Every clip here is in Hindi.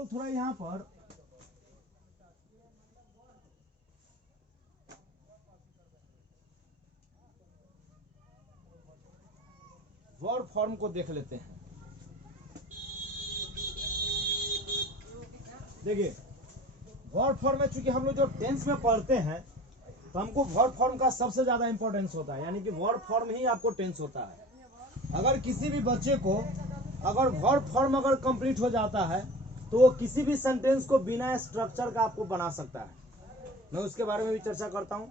लोग थोड़ा यहां पर वर्ब फॉर्म को देख लेते हैं। देखिए वर्ब फॉर्म में चूंकि हम लोग जो टेंस में पढ़ते हैं तो हमको वर्ब फॉर्म का सबसे ज्यादा इंपॉर्टेंस होता है, यानी कि वर्ब फॉर्म ही आपको टेंस होता है। अगर किसी भी बच्चे को अगर वर्ब फॉर्म अगर कंप्लीट हो जाता है तो वो किसी भी सेंटेंस को बिना स्ट्रक्चर का आपको बना सकता है। मैं उसके बारे में भी चर्चा करता हूं।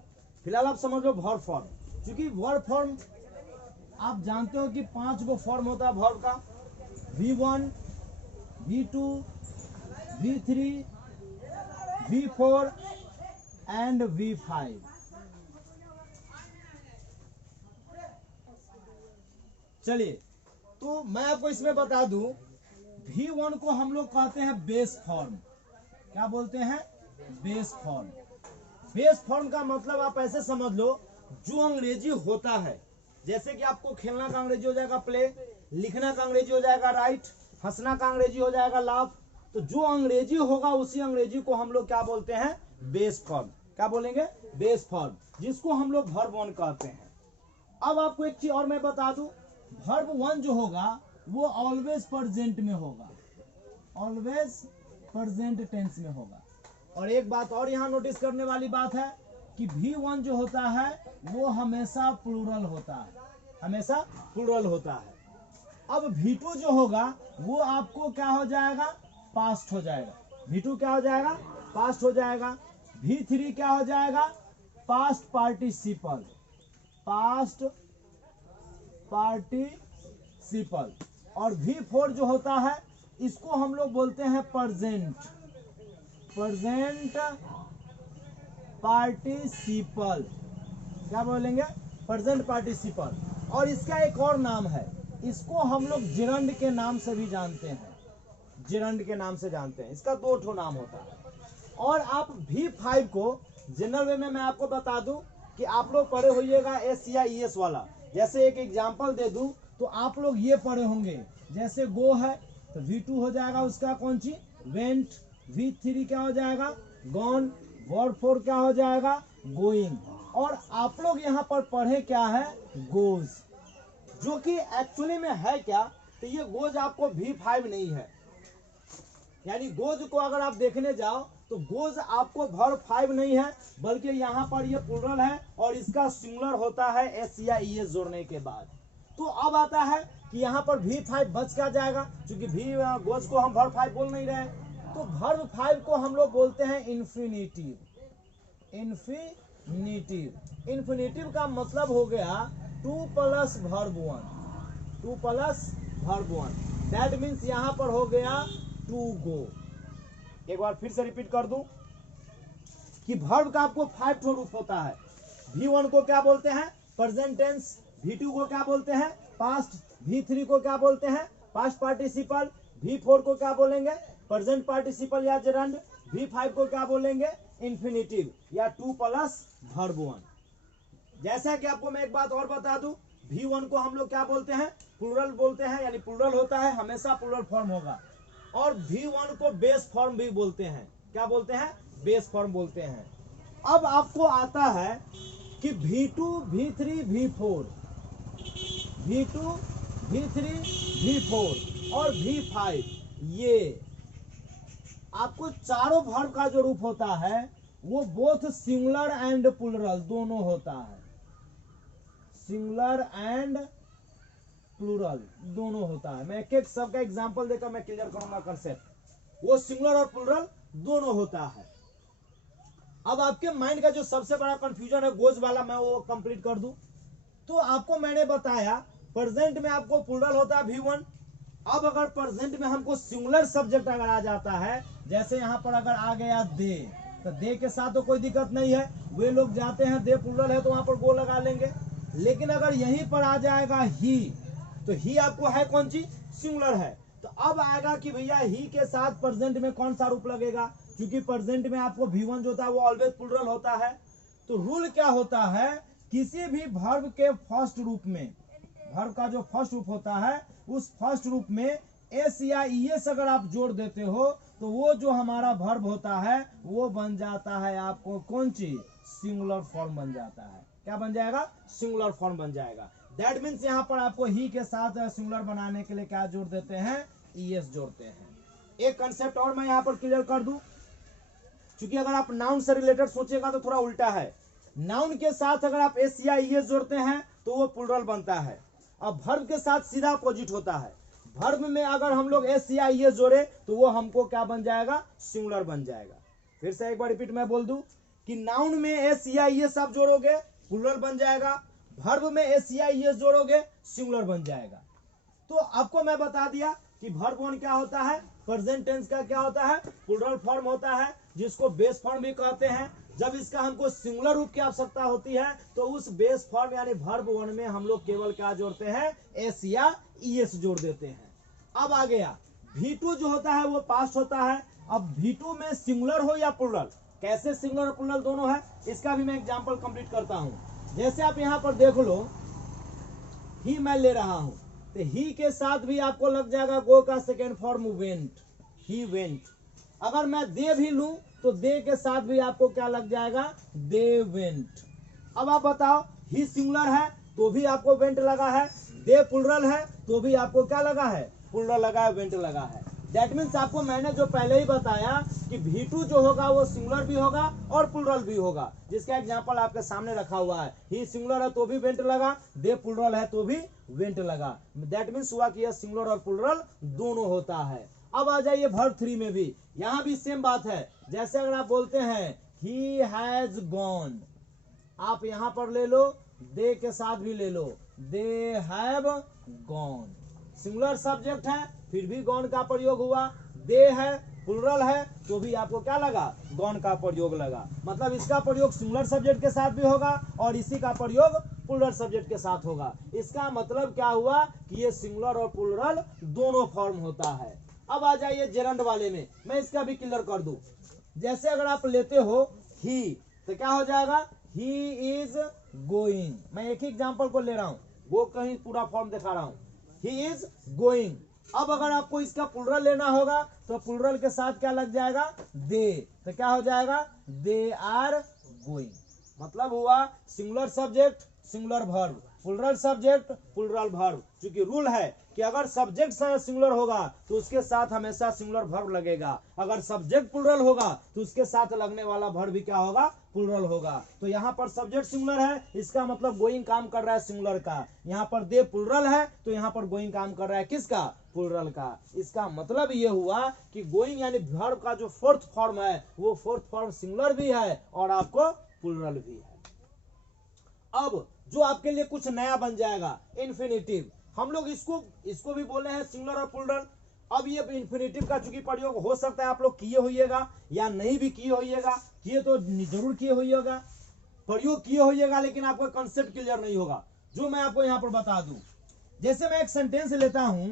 फिलहाल आप समझ लो वर्ब फॉर्म। क्योंकि वर्ब फॉर्म आप जानते हो कि 5 गो फॉर्म होता है वर्ब का, V1, V2, V3, V4 and V5। चलिए तो मैं आपको इसमें बता दूं, V1 को हम लोग कहते हैं बेस फॉर्म। क्या बोलते हैं? Base form. बेस फॉर्म का मतलब आप ऐसे समझ लो, जो अंग्रेजी होता है, जैसे कि आपको खेलना का अंग्रेजी हो जाएगा प्ले, लिखना का अंग्रेजी हो जाएगा राइट, हंसना का अंग्रेजी हो जाएगा लाफ। तो जो अंग्रेजी होगा उसी अंग्रेजी को हम लोग क्या बोलते हैं? Base form. क्या बोलेंगे? बेस फॉर्म, जिसको हम लोग वर्ब 1 कहते हैं। अब आपको एक चीज और मैं बता दूं, वर्ब 1 जो होगा वो ऑलवेज प्रेजेंट में होगा, ऑलवेज प्रेजेंट टेंस में होगा। और एक बात और यहाँ नोटिस करने वाली बात है कि V1 जो होता है वो हमेशा प्लूरल होता है, हमेशा प्लूरल होता है। अब V2 जो होगा वो आपको क्या हो जाएगा? पास्ट हो जाएगा। V2 क्या हो जाएगा? पास्ट हो जाएगा। V3 क्या हो जाएगा? Past participle, past participle. और V4 जो होता है इसको हम लोग बोलते हैं प्रेजेंट, प्रेजेंट पार्टिसिपल। क्या बोलेंगे? Present participle. और इसका एक और नाम है, इसको हम लोग जिरंड के नाम से भी जानते हैं, जिरंड के नाम से जानते हैं। इसका 2 ठो नाम होता है। और आप V5 को जनरल वे में मैं आपको बता दूं कि आप लोग पढ़े होइएगा एस या ES वाला। जैसे एक एग्जांपल दे दूं तो आप लोग ये पढ़े होंगे, जैसे गो है तो V2 हो जाएगा उसका कौन सी? वेंट। V3 क्या हो जाएगा? गॉन। वर्ब 4 क्या हो जाएगा? गोइंग। और आप लोग यहाँ पर पढ़े क्या है? गोज, जो कि एक्चुअली में है क्या? तो ये गोज आपको V5 नहीं है। यानी गोज को अगर आप देखने जाओ तो गोज आपको वर्ब 5 नहीं है, बल्कि यहाँ पर ये प्लूरल है और इसका सिंगुलर होता है एस या ES जोड़ने के बाद। तो अब आता है कि यहाँ पर V5 बच क्या जाएगा, क्योंकि गोज को हम वर्ब 5 बोल नहीं रहे। तो वर्ब 5 को हम लोग बोलते हैं इन्फिनिटिव। इन्फिनिटिव, इन्फिनिटिव का मतलब हो गया 2 + वर्ब 1, 2 + वर्ब 1। दैट मीन्स यहाँ पर हो गया टू गो। एक बार फिर से रिपीट कर दूं कि वर्ब का आपको 5 ठो रूप होता है। V1 को क्या बोलते हैं? Present tense. V2 को क्या बोलते हैं? पास्ट। V3 को क्या बोलते हैं? Past participle. V4 को क्या बोलेंगे? प्रेजेंट पार्टिसिपल या जेरंड। V5 को क्या बोलेंगे? इन्फिनिटिव या 2 + वर्ब 1। जैसा कि आपको मैं एक बात और बता दूं, V1 को हम लोग क्या बोलते हैं? प्लूरल बोलते हैं, यानी प्लूरल होता है, हमेशा प्लूरल फॉर्म होगा। और V1 को बेस फॉर्म भी बोलते हैं। क्या बोलते हैं? बेस फॉर्म बोलते हैं। अब आपको आता है कि V2, V3, V4, V2, V3, V4 और V5, ये आपको चारों वर्ब का जो रूप होता है वो बोथ सिंगुलर एंड प्लूरल दोनों होता है, सिंगुलर एंड प्लूरल दोनों होता है। मैं एक एक सबका एग्जांपल देकर मैं क्लियर करूंगा कंसेप्ट। वो सिंगुलर और प्लूरल दोनों होता है। अब आपके माइंड का जो सबसे बड़ा कंफ्यूजन है गोज वाला, मैं वो कंप्लीट कर दूं। तो आपको मैंने बताया प्रेजेंट में आपको प्लूरल होता है V1। अब अगर प्रेजेंट में हमको सिंगुलर सब्जेक्ट अगर आ जाता है, जैसे यहां पर अगर आ गया दे, तो दे के साथ तो कोई दिक्कत नहीं है, वे लोग जाते हैं, दे प्लूरल है तो वहां पर गो लगा लेंगे। लेकिन अगर यहीं पर आ जाएगा ही, तो ही आपको है कौन सी? सिंगुलर है। तो अब आएगा कि भैया ही के साथ प्रेजेंट में कौन सा रूप लगेगा, क्योंकि प्रेजेंट में आपको V1 जो होता है वो ऑलवेज प्लूरल होता है। तो रूल क्या होता है, किसी भी वर्ब के फर्स्ट रूप में, वर्ब का जो फर्स्ट रूप होता है उस फर्स्ट रूप में एस या ES अगर आप जोड़ देते हो तो वो जो हमारा वर्ब होता है वो बन जाता है आपको कौन चीज, सिंगुलर फॉर्म बन जाता है। क्या बन जाएगा, सिंगुलर फॉर्म बन जाएगा। दैट मीन्स यहाँ पर आपको ही के साथ सिंगुलर बनाने के लिए क्या जोड़ देते हैं, ईएस जोड़ते हैं। एक कंसेप्ट और मैं यहाँ पर क्लियर कर दूं, क्योंकि अगर आप नाउन से रिलेटेड सोचेगा तो थोड़ा उल्टा है। नाउन के साथ अगर आप एस या ईएस जोड़ते हैं तो वो प्लूरल बनता है। अब वर्ब के साथ सीधा अपोजिट होता है। वर्ब में अगर हम लोग एस या ईएस जोड़े तो वो हमको क्या बन जाएगा, सिंगुलर बन जाएगा। फिर से एक बार रिपीट मैं बोल दूं कि नाउन में एस या ईएस आप जोड़ोगे प्लूरल बन जाएगा, वर्ब में एस या ईएस जोड़ोगे सिंगुलर बन जाएगा। तो आपको मैं बता दिया कि वर्ब वन क्या होता है, प्रेजेंट टेंस का क्या होता है, प्लूरल फॉर्म होता है, जिसको बेस फॉर्म भी कहते हैं। जब इसका हमको सिंगुलर रूप की आवश्यकता होती है तो उस बेस फॉर्म यानी वर्ब वन में हम लोग केवल क्या जोड़ते हैं, एस या ईएस जोड़ देते हैं। अब आ गया V2 जो होता है वो पास्ट होता है। अब V2 में सिंगुलर हो या प्लूरल, कैसे सिंगुलर और प्लूरल दोनों है, इसका भी मैं एग्जांपल कंप्लीट करता हूं। जैसे आप यहां पर देख लो, ही मैं ले रहा हूं तो ही के साथ भी आपको लग जाएगा गो का second form went, he went. अगर मैं दे भी लूं तो दे के साथ भी आपको क्या लग जाएगा, दे वेंट। अब आप बताओ, ही सिंगुलर है तो भी आपको वेंट लगा है, दे प्लूरल है तो भी आपको क्या लगा है, प्लूरल लगा है, वेंट लगा है। दैट मीन्स आपको मैंने जो पहले ही बताया कि V2 जो होगा वो सिंगुलर भी होगा और प्लूरल भी होगा, जिसका एग्जांपल आपके सामने रखा हुआ है। ही सिंगुलर है तो भी वेंट लगा, दे प्लूरल है तो भी वेंट लगा। दैट मीन्स हुआ कि यह सिंगुलर और प्लूरल दोनों होता है। अब आ जाइए वर्ब 3 में भी, यहां भी सेम बात है। जैसे अगर आप बोलते हैं ही हैज गॉन, आप यहां पर ले लो, दे के साथ भी ले लो, they have gone. Singular subject है फिर भी गॉन का प्रयोग हुआ, दे है प्लूरल है तो भी आपको क्या लगा, गॉन का प्रयोग लगा। मतलब इसका प्रयोग सिंगुलर सब्जेक्ट के साथ भी होगा और इसी का प्रयोग प्लूरल सब्जेक्ट के साथ होगा। इसका मतलब क्या हुआ कि ये सिंगुलर और प्लूरल दोनों फॉर्म होता है। अब आ जाइए जेरंड वाले में, मैं इसका भी क्लियर कर दूं। जैसे अगर आप लेते हो ही तो क्या हो जाएगा, ही इज गोइंग। मैं एक ही एग्जांपल को ले रहा हूं, वो कहीं पूरा फॉर्म दिखा रहा हूं, ही इज गोइंग। अब अगर आपको इसका प्लूरल लेना होगा तो प्लूरल के साथ क्या लग जाएगा, दे, तो क्या हो जाएगा, दे आर गोइंग। मतलब हुआ singular subject singular verb, plural subject plural verb. क्योंकि रूल है कि अगर सब्जेक्ट सिंगुलर होगा तो उसके साथ हमेशा सिंगुलर वर्ब लगेगा, अगर सब्जेक्ट प्लूरल होगा तो उसके साथ लगने वाला वर्ब भी क्या होगा, प्लूरल होगा। तो यहाँ पर सब्जेक्ट सिंगुलर है, इसका मतलब गोइंग काम कर रहा है सिंगुलर का। यहाँ पर दे प्लूरल है तो यहाँ पर गोइंग काम कर रहा है किसका, प्लूरल का। इसका मतलब ये हुआ कि गोइंग यानी वर्ब का जो फोर्थ फॉर्म है वो फोर्थ फॉर्म सिंगुलर भी है और आपको प्लूरल भी है। अब जो आपके लिए कुछ नया बन जाएगा, इन्फिनिटिव। हम लोग इसको भी बोले हैं सिंगुलर और प्लूरल। अब ये इन्फिनिटिव का चूंकि प्रयोग हो सकता है आप लोग किए होइएगा या नहीं भी किए होइएगा, किए तो जरूर किए होइएगा, प्रयोग किए होइएगा, लेकिन आपका कंसेप्ट क्लियर नहीं होगा। जो मैं आपको यहां पर बता दूं, जैसे मैं एक सेंटेंस लेता हूं,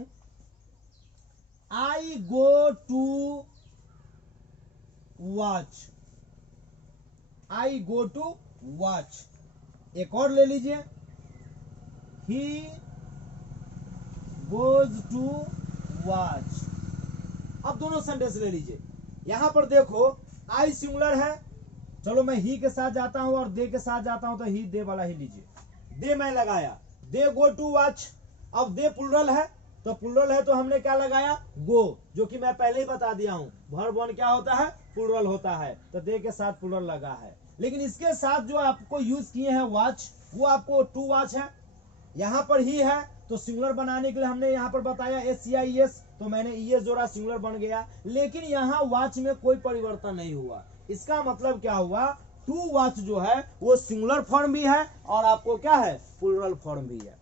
I go to watch, I go to watch. एक और ले लीजिए, ही गोज टू वॉच। अब दोनों सेंटेंस ले लीजिए। यहां पर देखो आई सिंगुलर है, चलो मैं ही के साथ जाता हूं और दे के साथ जाता हूं, तो ही दे वाला ही लीजिए। दे मैं लगाया, दे गो टू वॉच। अब दे प्लूरल है तो प्लूरल है तो हमने क्या लगाया, गो, जो कि मैं पहले ही बता दिया हूं वर्ब वन क्या होता है, प्लूरल होता है, तो दे के साथ प्लूरल लगा है। लेकिन इसके साथ जो आपको यूज किए हैं वॉच, वो आपको टू वॉच है। यहां पर ही है तो सिंगुलर बनाने के लिए हमने यहां पर बताया एस या ईएस, तो मैंने ईएस जोड़ा सिंगुलर बन गया। लेकिन यहां वॉच में कोई परिवर्तन नहीं हुआ। इसका मतलब क्या हुआ, टू वॉच जो है वो सिंगुलर फॉर्म भी है और आपको क्या है, प्लूरल फॉर्म भी है।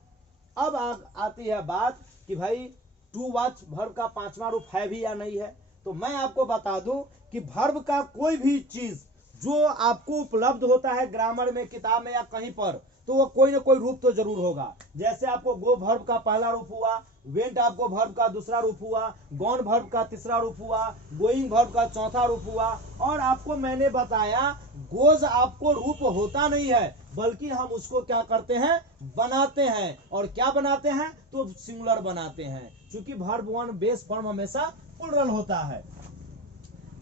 अब आती है बात कि भाई टू वॉच वर्ब का पांचवा रूप है भी या नहीं है। तो मैं आपको बता दूं कि वर्ब का कोई भी चीज जो आपको उपलब्ध होता है ग्रामर में, किताब में या कहीं पर, तो वो कोई ना कोई रूप तो जरूर होगा। जैसे आपको गो वर्ब का पहला रूप हुआ, वेंट आपको वर्ब का दूसरा रूप हुआ, गॉन वर्ब का तीसरा रूप हुआ, गोइंग वर्ब का चौथा रूप हुआ। और आपको मैंने बताया गोज आपको रूप होता नहीं है, बल्कि हम उसको क्या करते हैं, बनाते हैं। और क्या बनाते हैं, तो सिंगुलर बनाते हैं, क्योंकि वर्ब वन बेस फॉर्म हमेशा प्लूरल होता है।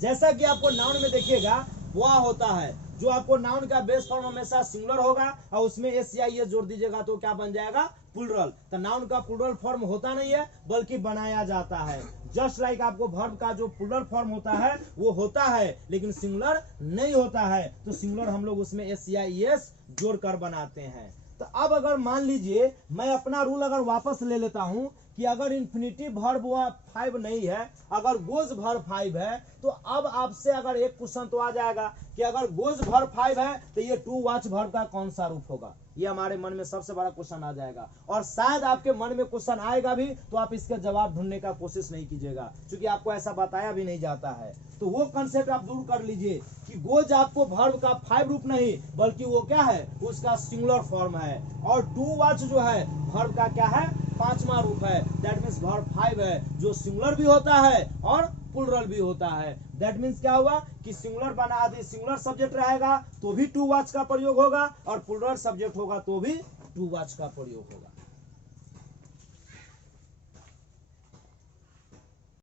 जैसा कि आपको नाउन में देखिएगा वह होता है, जो आपको नाउन का बेस फॉर्म हमेशा सिंगुलर होगा और उसमें एस या ये जोड़ दीजिएगा तो क्या बन जाएगा, प्लूरल। तो नाउन का प्लूरल फॉर्म होता नहीं है बल्कि बनाया जाता है। जस्ट लाइक आपको वर्ब का जो प्लूरल फॉर्म होता है वो होता है लेकिन सिंगुलर नहीं होता है, तो सिंगुलर हम लोग उसमें एस या एस जोड़ कर बनाते हैं। तो अब अगर मान लीजिए मैं अपना रूल अगर वापस ले लेता हूं कि अगर इन्फिनिटिव वर्ब 5 नहीं है, अगर गोज वर्ब 5 है, तो अब आपसे अगर एक क्वेश्चन तो आ जाएगा कि अगर गोज वर्ब 5 है तो ये टू वॉच वर्ब का कौन सा रूप होगा। ये हमारे मन में सबसे बड़ा क्वेश्चन आ जाएगा और शायद आपके मन में क्वेश्चन आएगा भी तो आप इसका जवाब ढूंढने का कोशिश नहीं कीजिएगा क्योंकि आपको ऐसा बताया भी नहीं जाता है। तो वो कंसेप्ट आप दूर कर लीजिए कि गोज आपको वर्ब का 5 रूप नहीं बल्कि वो क्या है, उसका सिंगुलर फॉर्म है। और टू वॉच जो है वर्ब का क्या है, 5वां रूप है। दैट मीन्स वर्ब 5 है जो सिंगुलर भी होता है और प्लूरल भी होता है। दैट मीन्स क्या हुआ कि सिंगुलर बना दी, सिंगुलर सब्जेक्ट रहेगा तो भी टू वॉच का प्रयोग होगा और प्लूरल सब्जेक्ट होगा तो भी टू वॉच का प्रयोग होगा।